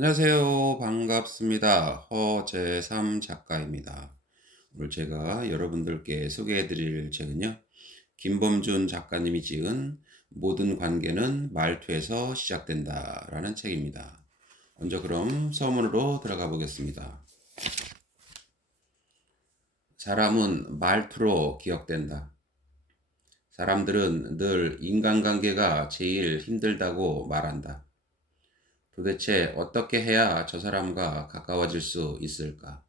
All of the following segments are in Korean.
안녕하세요. 반갑습니다. 허재삼 작가입니다. 오늘 제가 여러분들께 소개해 드릴 책은요. 김범준 작가님이 지은 모든 관계는 말투에서 시작된다 라는 책입니다. 먼저 그럼 서문으로 들어가 보겠습니다. 사람은 말투로 기억된다. 사람들은 늘 인간관계가 제일 힘들다고 말한다. 도대체 어떻게 해야 저 사람과 가까워질 수 있을까?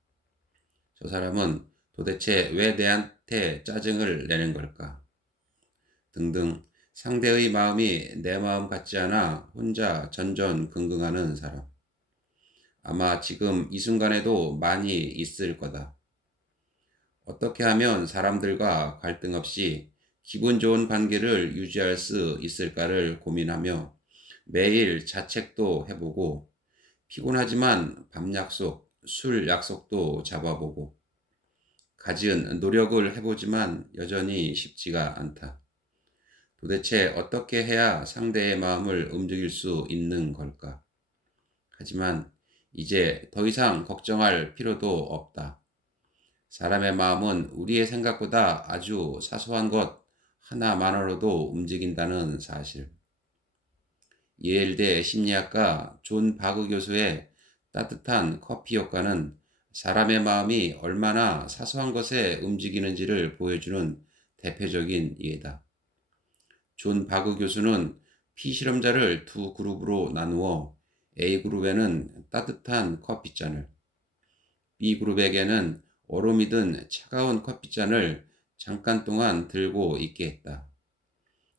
저 사람은 도대체 왜 내한테 짜증을 내는 걸까? 등등 상대의 마음이 내 마음 같지 않아 혼자 전전긍긍하는 사람. 아마 지금 이 순간에도 많이 있을 거다. 어떻게 하면 사람들과 갈등 없이 기분 좋은 관계를 유지할 수 있을까를 고민하며 매일 자책도 해보고 피곤하지만 밤 약속, 술 약속도 잡아보고 갖은 노력을 해보지만 여전히 쉽지가 않다. 도대체 어떻게 해야 상대의 마음을 움직일 수 있는 걸까? 하지만 이제 더 이상 걱정할 필요도 없다. 사람의 마음은 우리의 생각보다 아주 사소한 것 하나만으로도 움직인다는 사실. 예일대 심리학가 존 바그 교수의 따뜻한 커피 효과는 사람의 마음이 얼마나 사소한 것에 움직이는지를 보여주는 대표적인 예다. 존 바그 교수는 피실험자를 두 그룹으로 나누어 A그룹에는 따뜻한 커피잔을, B그룹에게는 얼음이 든 차가운 커피잔을 잠깐 동안 들고 있게 했다.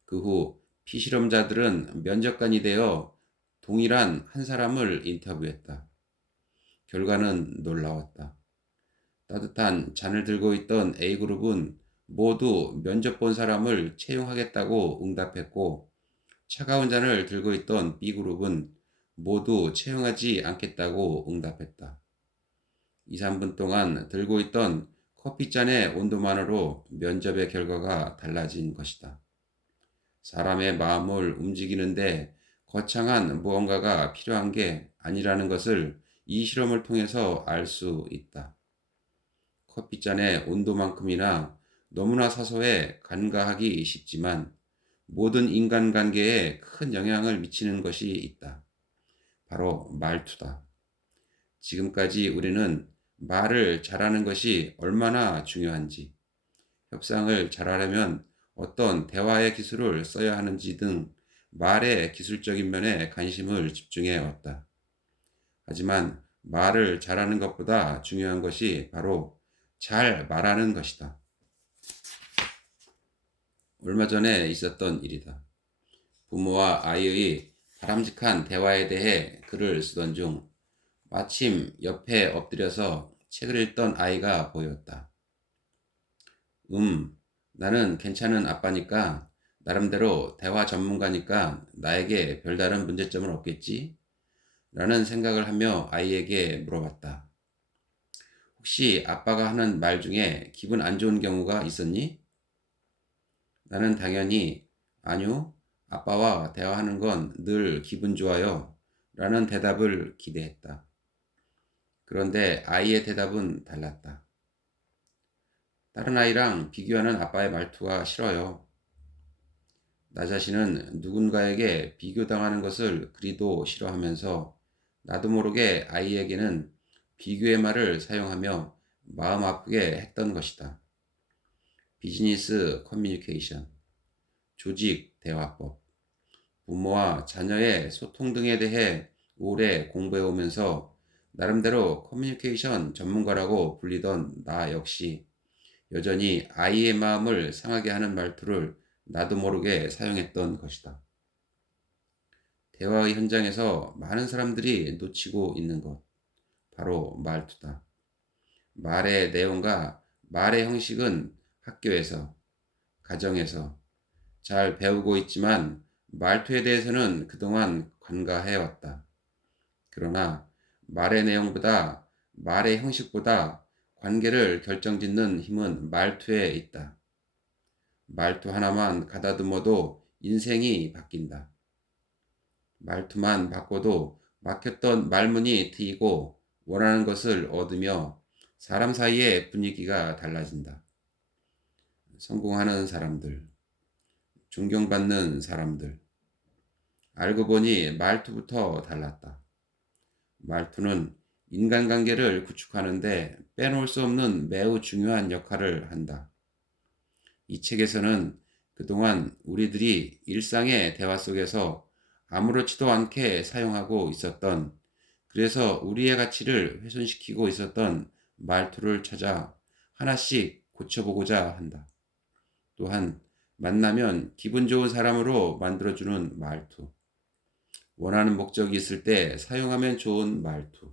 그 후 피실험자들은 면접관이 되어 동일한 한 사람을 인터뷰했다. 결과는 놀라웠다. 따뜻한 잔을 들고 있던 A그룹은 모두 면접 본 사람을 채용하겠다고 응답했고, 차가운 잔을 들고 있던 B그룹은 모두 채용하지 않겠다고 응답했다. 2, 3분 동안 들고 있던 커피잔의 온도만으로 면접의 결과가 달라진 것이다. 사람의 마음을 움직이는데 거창한 무언가가 필요한 게 아니라는 것을 이 실험을 통해서 알 수 있다. 커피잔의 온도만큼이나 너무나 사소해 간과하기 쉽지만 모든 인간관계에 큰 영향을 미치는 것이 있다. 바로 말투다. 지금까지 우리는 말을 잘하는 것이 얼마나 중요한지, 협상을 잘하려면 어떤 대화의 기술을 써야 하는지 등 말의 기술적인 면에 관심을 집중해 왔다. 하지만 말을 잘하는 것보다 중요한 것이 바로 잘 말하는 것이다. 얼마 전에 있었던 일이다. 부모와 아이의 바람직한 대화에 대해 글을 쓰던 중 마침 옆에 엎드려서 책을 읽던 아이가 보였다. 나는 괜찮은 아빠니까 나름대로 대화 전문가니까 나에게 별다른 문제점은 없겠지? 라는 생각을 하며 아이에게 물어봤다. 혹시 아빠가 하는 말 중에 기분 안 좋은 경우가 있었니? 나는 당연히 아니요, 아빠와 대화하는 건 늘 기분 좋아요. 라는 대답을 기대했다. 그런데 아이의 대답은 달랐다. 다른 아이랑 비교하는 아빠의 말투가 싫어요. 나 자신은 누군가에게 비교당하는 것을 그리도 싫어하면서 나도 모르게 아이에게는 비교의 말을 사용하며 마음 아프게 했던 것이다. 비즈니스 커뮤니케이션, 조직 대화법, 부모와 자녀의 소통 등에 대해 오래 공부해 오면서 나름대로 커뮤니케이션 전문가라고 불리던 나 역시 여전히 아이의 마음을 상하게 하는 말투를 나도 모르게 사용했던 것이다. 대화의 현장에서 많은 사람들이 놓치고 있는 것, 바로 말투다. 말의 내용과 말의 형식은 학교에서, 가정에서 잘 배우고 있지만 말투에 대해서는 그동안 관가해왔다. 그러나 말의 내용보다 말의 형식보다 관계를 결정짓는 힘은 말투에 있다. 말투 하나만 가다듬어도 인생이 바뀐다. 말투만 바꿔도 막혔던 말문이 트이고 원하는 것을 얻으며 사람 사이의 분위기가 달라진다. 성공하는 사람들, 존경받는 사람들. 알고 보니 말투부터 달랐다. 말투는 인간관계를 구축하는데 빼놓을 수 없는 매우 중요한 역할을 한다. 이 책에서는 그동안 우리들이 일상의 대화 속에서 아무렇지도 않게 사용하고 있었던, 그래서 우리의 가치를 훼손시키고 있었던 말투를 찾아 하나씩 고쳐보고자 한다. 또한 만나면 기분 좋은 사람으로 만들어주는 말투, 원하는 목적이 있을 때 사용하면 좋은 말투,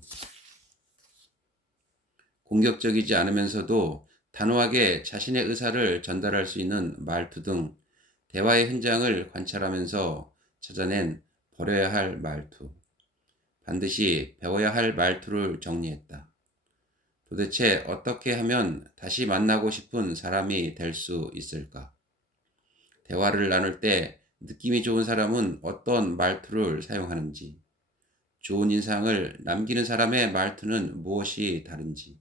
공격적이지 않으면서도 단호하게 자신의 의사를 전달할 수 있는 말투 등 대화의 현장을 관찰하면서 찾아낸 버려야 할 말투, 반드시 배워야 할 말투를 정리했다. 도대체 어떻게 하면 다시 만나고 싶은 사람이 될 수 있을까? 대화를 나눌 때 느낌이 좋은 사람은 어떤 말투를 사용하는지, 좋은 인상을 남기는 사람의 말투는 무엇이 다른지,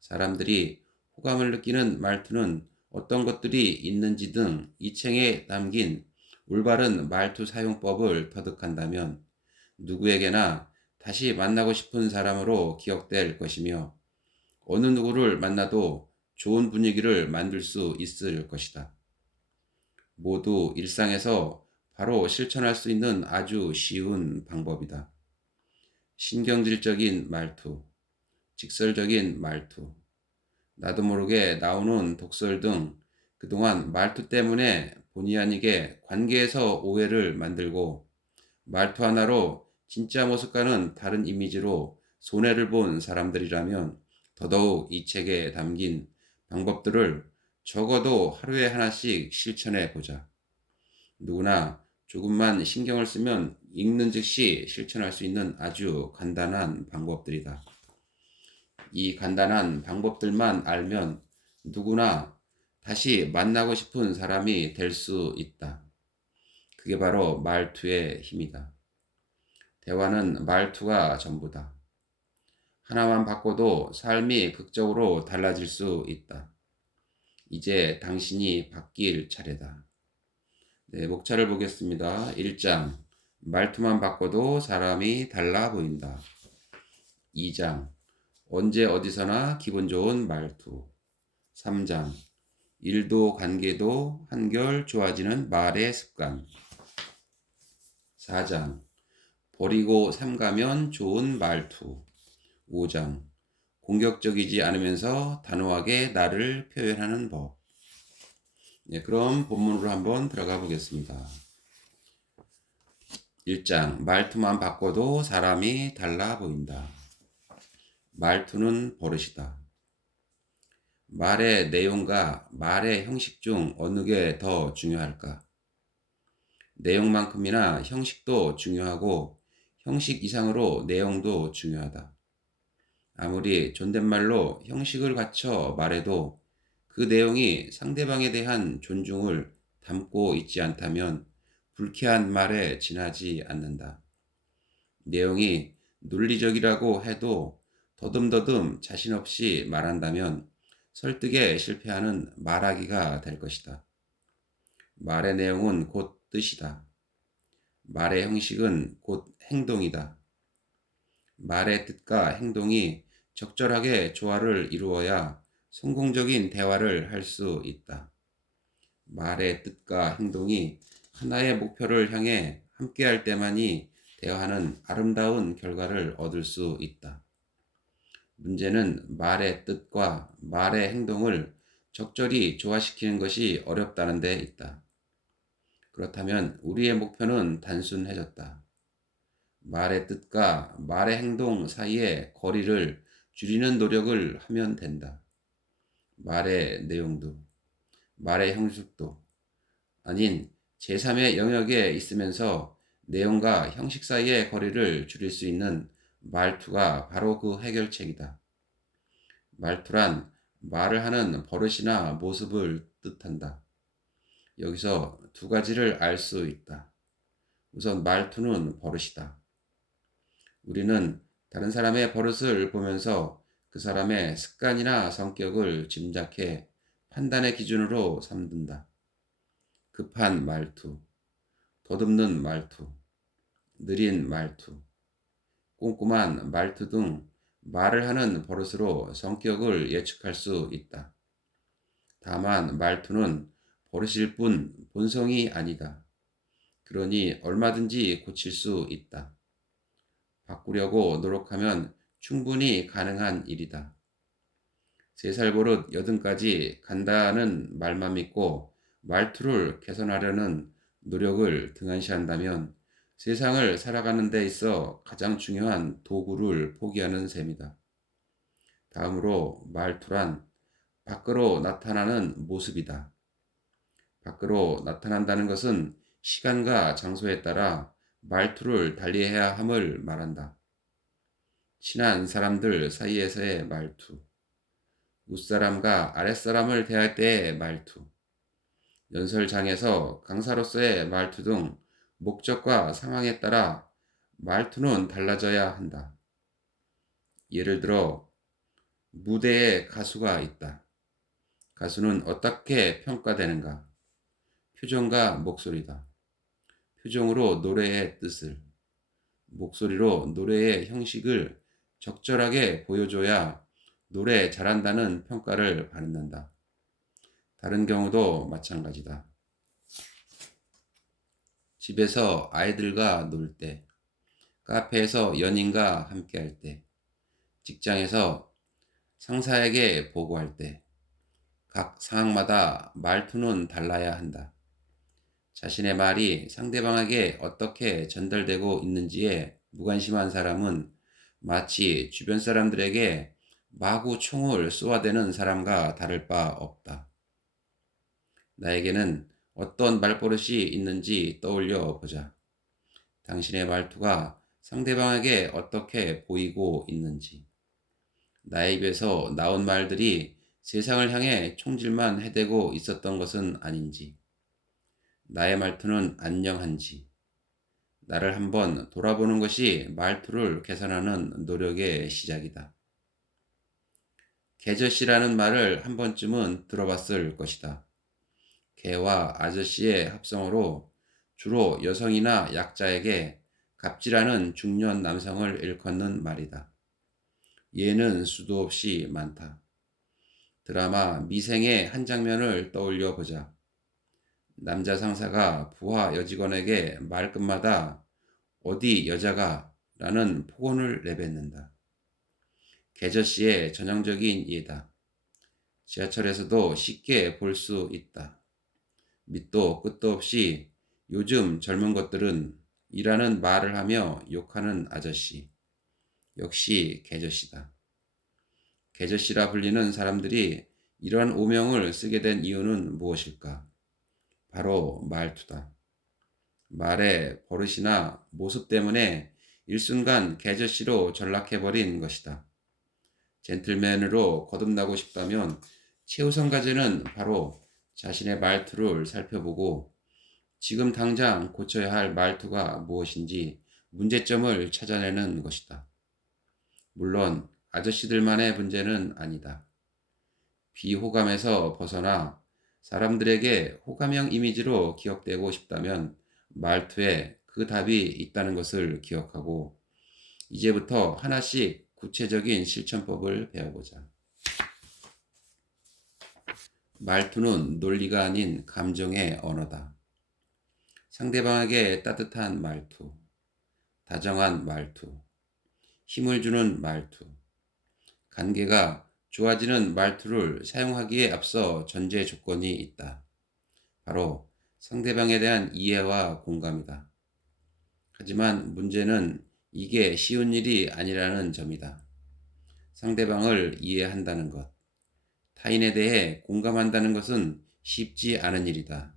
사람들이 호감을 느끼는 말투는 어떤 것들이 있는지 등 이 책에 남긴 올바른 말투 사용법을 터득한다면 누구에게나 다시 만나고 싶은 사람으로 기억될 것이며 어느 누구를 만나도 좋은 분위기를 만들 수 있을 것이다. 모두 일상에서 바로 실천할 수 있는 아주 쉬운 방법이다. 신경질적인 말투, 직설적인 말투, 나도 모르게 나오는 독설 등 그동안 말투 때문에 본의 아니게 관계에서 오해를 만들고 말투 하나로 진짜 모습과는 다른 이미지로 손해를 본 사람들이라면 더더욱 이 책에 담긴 방법들을 적어도 하루에 하나씩 실천해 보자. 누구나 조금만 신경을 쓰면 읽는 즉시 실천할 수 있는 아주 간단한 방법들이다. 이 간단한 방법들만 알면 누구나 다시 만나고 싶은 사람이 될 수 있다. 그게 바로 말투의 힘이다. 대화는 말투가 전부다. 하나만 바꿔도 삶이 극적으로 달라질 수 있다. 이제 당신이 바뀔 차례다. 네, 목차를 보겠습니다. 1장, 말투만 바꿔도 사람이 달라 보인다. 2장, 언제 어디서나 기분 좋은 말투. 3장, 일도 관계도 한결 좋아지는 말의 습관. 4장, 버리고 삼가면 좋은 말투. 5장, 공격적이지 않으면서 단호하게 나를 표현하는 법. 네, 그럼 본문으로 한번 들어가 보겠습니다. 1장, 말투만 바꿔도 사람이 달라 보인다. 말투는 버릇이다. 말의 내용과 말의 형식 중 어느 게 더 중요할까? 내용만큼이나 형식도 중요하고 형식 이상으로 내용도 중요하다. 아무리 존댓말로 형식을 갖춰 말해도 그 내용이 상대방에 대한 존중을 담고 있지 않다면 불쾌한 말에 지나지 않는다. 내용이 논리적이라고 해도 더듬더듬 자신 없이 말한다면 설득에 실패하는 말하기가 될 것이다. 말의 내용은 곧 뜻이다. 말의 형식은 곧 행동이다. 말의 뜻과 행동이 적절하게 조화를 이루어야 성공적인 대화를 할 수 있다. 말의 뜻과 행동이 하나의 목표를 향해 함께할 때만이 대화는 아름다운 결과를 얻을 수 있다. 문제는 말의 뜻과 말의 행동을 적절히 조화시키는 것이 어렵다는 데 있다. 그렇다면 우리의 목표는 단순해졌다. 말의 뜻과 말의 행동 사이의 거리를 줄이는 노력을 하면 된다. 말의 내용도, 말의 형식도 아닌 제3의 영역에 있으면서 내용과 형식 사이의 거리를 줄일 수 있는 말투가 바로 그 해결책이다. 말투란 말을 하는 버릇이나 모습을 뜻한다. 여기서 두 가지를 알 수 있다. 우선 말투는 버릇이다. 우리는 다른 사람의 버릇을 보면서 그 사람의 습관이나 성격을 짐작해 판단의 기준으로 삼는다. 급한 말투, 더듬는 말투, 느린 말투, 꼼꼼한 말투 등 말을 하는 버릇으로 성격을 예측할 수 있다. 다만 말투는 버릇일 뿐 본성이 아니다. 그러니 얼마든지 고칠 수 있다. 바꾸려고 노력하면 충분히 가능한 일이다. 3살 버릇 80까지 간다는 말만 믿고 말투를 개선하려는 노력을 등한시한다면 세상을 살아가는 데 있어 가장 중요한 도구를 포기하는 셈이다. 다음으로 말투란 밖으로 나타나는 모습이다. 밖으로 나타난다는 것은 시간과 장소에 따라 말투를 달리해야 함을 말한다. 친한 사람들 사이에서의 말투, 윗사람과 아랫사람을 대할 때의 말투, 연설장에서 강사로서의 말투 등 목적과 상황에 따라 말투는 달라져야 한다. 예를 들어 무대에 가수가 있다. 가수는 어떻게 평가되는가? 표정과 목소리다. 표정으로 노래의 뜻을, 목소리로 노래의 형식을 적절하게 보여줘야 노래 잘한다는 평가를 받는다. 다른 경우도 마찬가지다. 집에서 아이들과 놀 때, 카페에서 연인과 함께할 때, 직장에서 상사에게 보고할 때, 각 상황마다 말투는 달라야 한다. 자신의 말이 상대방에게 어떻게 전달되고 있는지에 무관심한 사람은 마치 주변 사람들에게 마구 총을 쏘아대는 사람과 다를 바 없다. 나에게는 어떤 말버릇이 있는지 떠올려 보자. 당신의 말투가 상대방에게 어떻게 보이고 있는지, 나의 입에서 나온 말들이 세상을 향해 총질만 해대고 있었던 것은 아닌지, 나의 말투는 안녕한지, 나를 한번 돌아보는 것이 말투를 개선하는 노력의 시작이다. 개저씨라는 말을 한 번쯤은 들어봤을 것이다. 개와 아저씨의 합성어로 주로 여성이나 약자에게 갑질하는 중년 남성을 일컫는 말이다. 예는 수도 없이 많다. 드라마 미생의 한 장면을 떠올려 보자. 남자 상사가 부하 여직원에게 말끝마다 어디 여자가 라는 폭언을 내뱉는다. 개저씨의 전형적인 예다. 지하철에서도 쉽게 볼 수 있다. 밑도 끝도 없이 요즘 젊은 것들은 이라는 말을 하며 욕하는 아저씨. 역시 개저씨다. 개저씨라 불리는 사람들이 이런 오명을 쓰게 된 이유는 무엇일까? 바로 말투다. 말의 버릇이나 모습 때문에 일순간 개저씨로 전락해버린 것이다. 젠틀맨으로 거듭나고 싶다면 최우선 과제는 바로 자신의 말투를 살펴보고 지금 당장 고쳐야 할 말투가 무엇인지 문제점을 찾아내는 것이다. 물론 아저씨들만의 문제는 아니다. 비호감에서 벗어나 사람들에게 호감형 이미지로 기억되고 싶다면 말투에 그 답이 있다는 것을 기억하고 이제부터 하나씩 구체적인 실천법을 배워보자. 말투는 논리가 아닌 감정의 언어다. 상대방에게 따뜻한 말투, 다정한 말투, 힘을 주는 말투, 관계가 좋아지는 말투를 사용하기에 앞서 전제 조건이 있다. 바로 상대방에 대한 이해와 공감이다. 하지만 문제는 이게 쉬운 일이 아니라는 점이다. 상대방을 이해한다는 것, 타인에 대해 공감한다는 것은 쉽지 않은 일이다.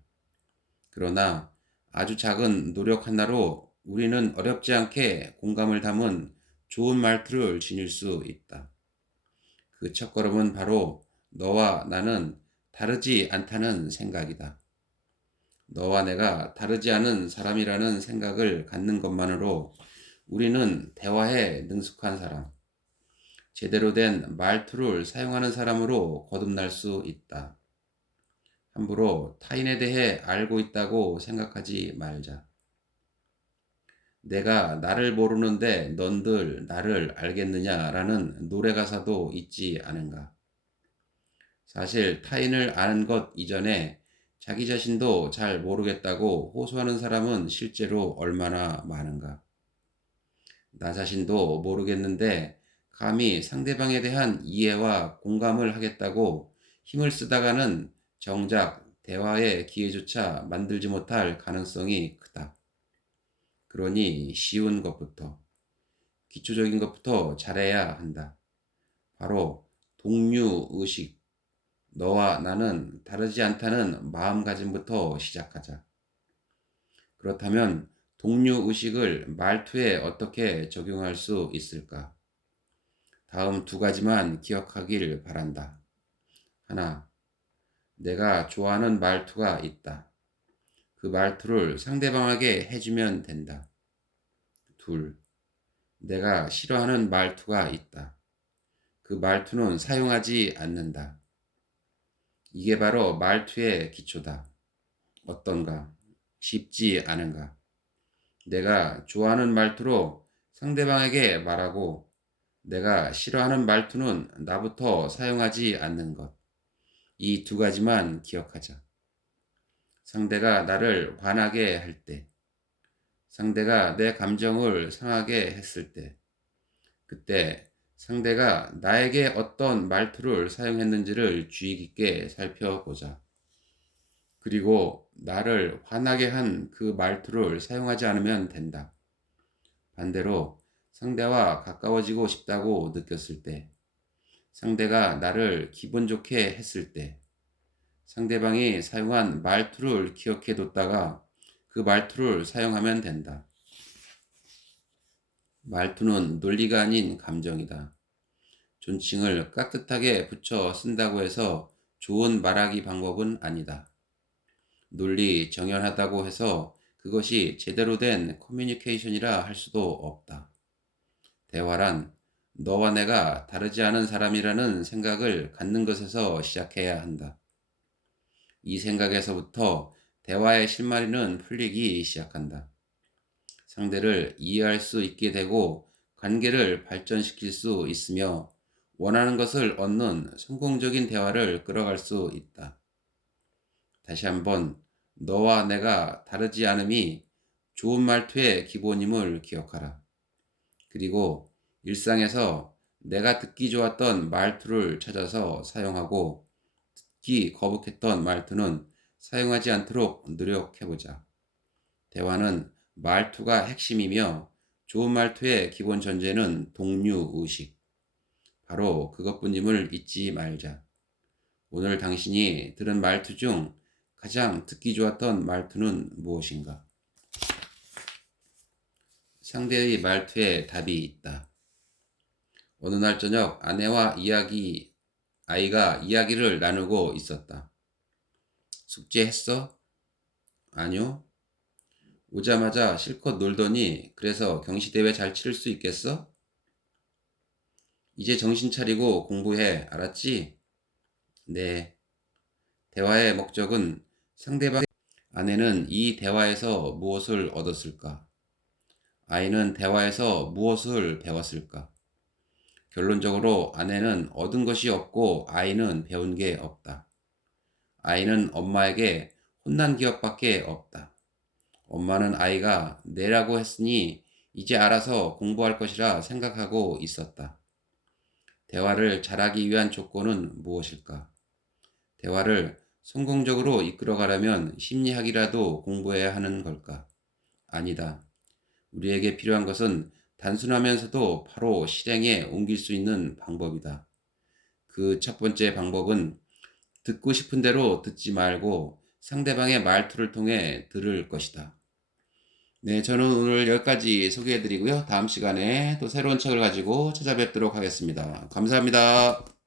그러나 아주 작은 노력 하나로 우리는 어렵지 않게 공감을 담은 좋은 말투를 지닐 수 있다. 그 첫걸음은 바로 너와 나는 다르지 않다는 생각이다. 너와 내가 다르지 않은 사람이라는 생각을 갖는 것만으로 우리는 대화에 능숙한 사람, 제대로 된 말투를 사용하는 사람으로 거듭날 수 있다. 함부로 타인에 대해 알고 있다고 생각하지 말자. 내가 나를 모르는데 넌들 나를 알겠느냐라는 노래 가사도 있지 않은가. 사실 타인을 아는 것 이전에 자기 자신도 잘 모르겠다고 호소하는 사람은 실제로 얼마나 많은가. 나 자신도 모르겠는데 감히 상대방에 대한 이해와 공감을 하겠다고 힘을 쓰다가는 정작 대화의 기회조차 만들지 못할 가능성이 크다. 그러니 쉬운 것부터, 기초적인 것부터 잘해야 한다. 바로 동료의식, 너와 나는 다르지 않다는 마음가짐부터 시작하자. 그렇다면 동료의식을 말투에 어떻게 적용할 수 있을까? 다음 두 가지만 기억하길 바란다. 하나, 내가 좋아하는 말투가 있다. 그 말투를 상대방에게 해주면 된다. 둘, 내가 싫어하는 말투가 있다. 그 말투는 사용하지 않는다. 이게 바로 말투의 기초다. 어떤가? 쉽지 않은가? 내가 좋아하는 말투로 상대방에게 말하고 내가 싫어하는 말투는 나부터 사용하지 않는 것. 이 두 가지만 기억하자. 상대가 나를 화나게 할 때, 상대가 내 감정을 상하게 했을 때, 그때 상대가 나에게 어떤 말투를 사용했는지를 주의 깊게 살펴보자. 그리고 나를 화나게 한 그 말투를 사용하지 않으면 된다. 반대로 상대와 가까워지고 싶다고 느꼈을 때, 상대가 나를 기분 좋게 했을 때, 상대방이 사용한 말투를 기억해 뒀다가 그 말투를 사용하면 된다. 말투는 논리가 아닌 감정이다. 존칭을 깍듯하게 붙여 쓴다고 해서 좋은 말하기 방법은 아니다. 논리 정연하다고 해서 그것이 제대로 된 커뮤니케이션이라 할 수도 없다. 대화란 너와 내가 다르지 않은 사람이라는 생각을 갖는 것에서 시작해야 한다. 이 생각에서부터 대화의 실마리는 풀리기 시작한다. 상대를 이해할 수 있게 되고 관계를 발전시킬 수 있으며 원하는 것을 얻는 성공적인 대화를 끌어갈 수 있다. 다시 한번 너와 내가 다르지 않음이 좋은 말투의 기본임을 기억하라. 그리고 일상에서 내가 듣기 좋았던 말투를 찾아서 사용하고 듣기 거북했던 말투는 사용하지 않도록 노력해보자. 대화는 말투가 핵심이며 좋은 말투의 기본 전제는 동료의식. 바로 그것뿐임을 잊지 말자. 오늘 당신이 들은 말투 중 가장 듣기 좋았던 말투는 무엇인가? 상대의 말투에 답이 있다. 어느 날 저녁 아이가 이야기를 나누고 있었다. 숙제했어? 아니요. 오자마자 실컷 놀더니 그래서 경시대회 잘 치를 수 있겠어? 이제 정신 차리고 공부해. 알았지? 네. 대화의 목적은 상대방 아내는 이 대화에서 무엇을 얻었을까? 아이는 대화에서 무엇을 배웠을까? 결론적으로 아내는 얻은 것이 없고 아이는 배운 게 없다. 아이는 엄마에게 혼난 기억밖에 없다. 엄마는 아이가 내라고 했으니 이제 알아서 공부할 것이라 생각하고 있었다. 대화를 잘하기 위한 조건은 무엇일까? 대화를 성공적으로 이끌어가려면 심리학이라도 공부해야 하는 걸까? 아니다. 우리에게 필요한 것은 단순하면서도 바로 실행에 옮길 수 있는 방법이다. 그 첫 번째 방법은 듣고 싶은 대로 듣지 말고 상대방의 말투를 통해 들을 것이다. 네, 저는 오늘 여기까지 소개해드리고요. 다음 시간에 또 새로운 책을 가지고 찾아뵙도록 하겠습니다. 감사합니다.